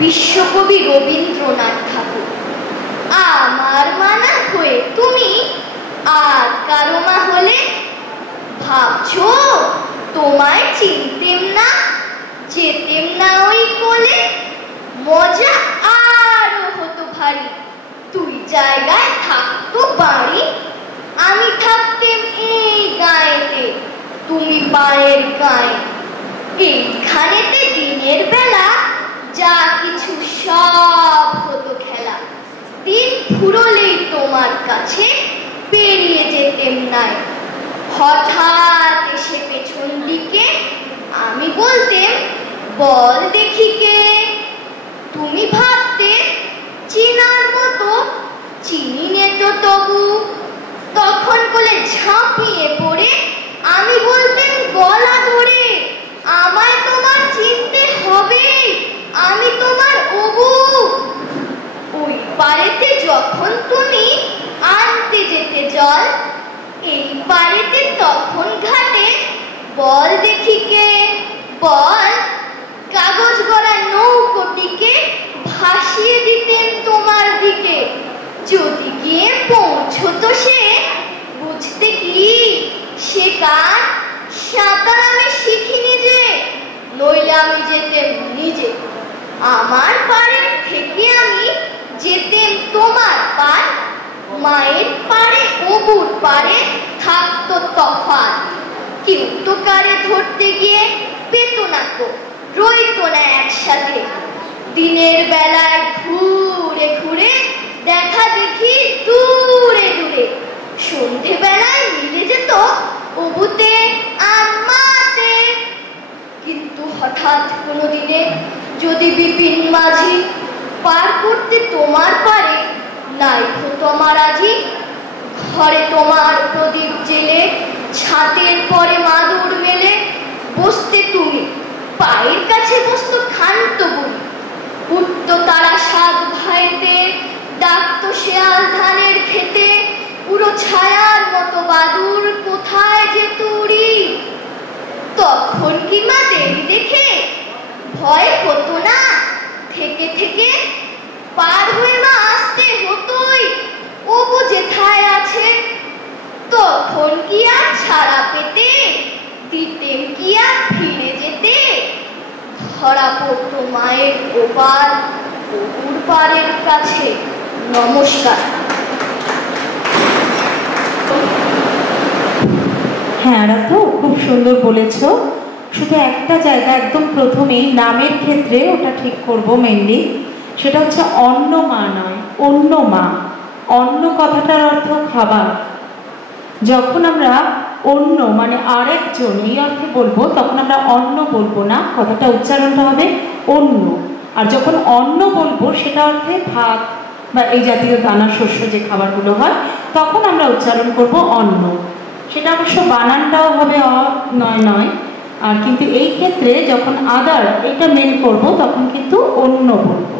বিশ্বকবি রবীন্দ্রনাথ ঠাকুর। আমার মানা হয়ে তুমি আর কারো মা হলে, ভাবছো তোমায় চিনতেম না, যেতেম না ওই কোলে, মজা আরো হতো ভারী, তুই জায়গায় থাকতো বাড়ি, আমি থাকতেম এই গায়েতে, তুমি পায়ের গায়ে। এইখানেতে দিনের বেলা যা কিছু সব হতো খেলা, দিন ফুরলেই তোমার কাছে পেরিয়ে যেতেম নাই। হঠাৎ এসে পেছন দিকে আমি বলতেম, বল দেখি কে। তুমি ভাবতে চিনার মতো, চিনি নে তো তবু। তখন কোলে ঝাঁপিয়ে পড়ে আমি বলতেম গলা ধরে, আমায় তোমার চিনতে হবে, আমি তোমার অবু। ওই পারেতে যখন তুমি আনতে যেতে জল, এই পারেতে তখন ঘাটে বল দেখি কে। বল, কাগজ গড়া নৌকোটিকে ভাসিয়ে দিতেন তোমার দিকে, যদি গিয়ে পৌঁছতো সে, বুঝতে কি সে কার সাঁতার আমি শিখিনি যে, নইলে আমি যেতেম নিজে। আমার পাড়ে থেকে আমি যেতেম তোমার পার, মায়ের পাড়ে অবুর পাড়ে থাকতো তফাৎ। কেউ তো কারে ধরতে গিয়ে পেত না কো, রইতো না একসাথে। দিনের বেলায় ঘুরে ঘুরে দেখা দেখি দূরে দূরে, সন্ধে বেলায় মিলে যেত অবুতে আম্মাতে। কিন্তু হঠাৎ কোনো দিনে যদি বিপিন মাঝি পার করতে তোমার পারে নাই হতো আমার আজি, ঘরে তোমার প্রদীপ জেলে ছাতের পরে মাদুর মেলে বসতে তুমি, পায়ের কাছে বসতো ক্ষান্ত বুড়ি, উঠতো তারা সাত ভাইতে, ডাকতো শেয়াল ধানের খেতে, পুরো ছায়ার মতো বাদুর কোথায় যে তুড়ি। তখন কি মা দেবী দেখে ভয় হতো না, থেকে থেকে পার হয়ে মা আসতে হতোই, অবু যেথায় আছে। তখন কি আর ছাড়া পেতে, দিতেম কি আর ফিরে যেতে, ধরা পড়তো মায়ের ওপার অবুর পারের কাছে। নমস্কার। হ্যাঁ রাধু, খুব সুন্দর বলেছ। শুধু একটা জায়গা একদম প্রথমেই নামের ক্ষেত্রে ওটা ঠিক করব মেনলি, সেটা হচ্ছে অন্ন মা নয়, অন্য মা। অন্ন কথাটার অর্থ খাবার। যখন আমরা অন্য মানে আরেকজন এই অর্থে বলবো, তখন আমরা অন্ন বলবো না, কথাটা উচ্চারণটা হবে অন্য। আর যখন অন্ন বলবো সেটা অর্থে ভাত বা এই জাতীয় দানা শস্য যে খাবারগুলো হয়, তখন আমরা উচ্চারণ করব অন্ন। সেটা অবশ্য বানানটাও হবে অ নয় নয়। আর কিন্তু এই ক্ষেত্রে যখন আদার এটা মেন করব, তখন কিন্তু অন্য বলবো।